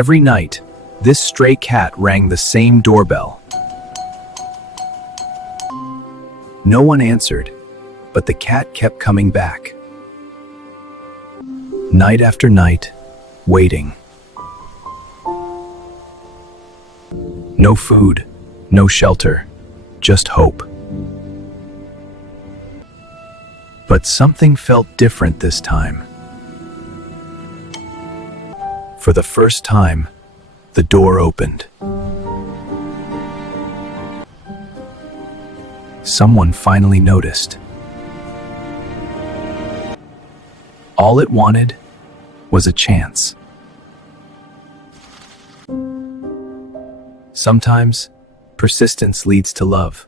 Every night, this stray cat rang the same doorbell. No one answered, but the cat kept coming back. Night after night, waiting. No food, no shelter, just hope. But something felt different this time. For the first time, the door opened. Someone finally noticed. All it wanted was a chance. Sometimes, persistence leads to love.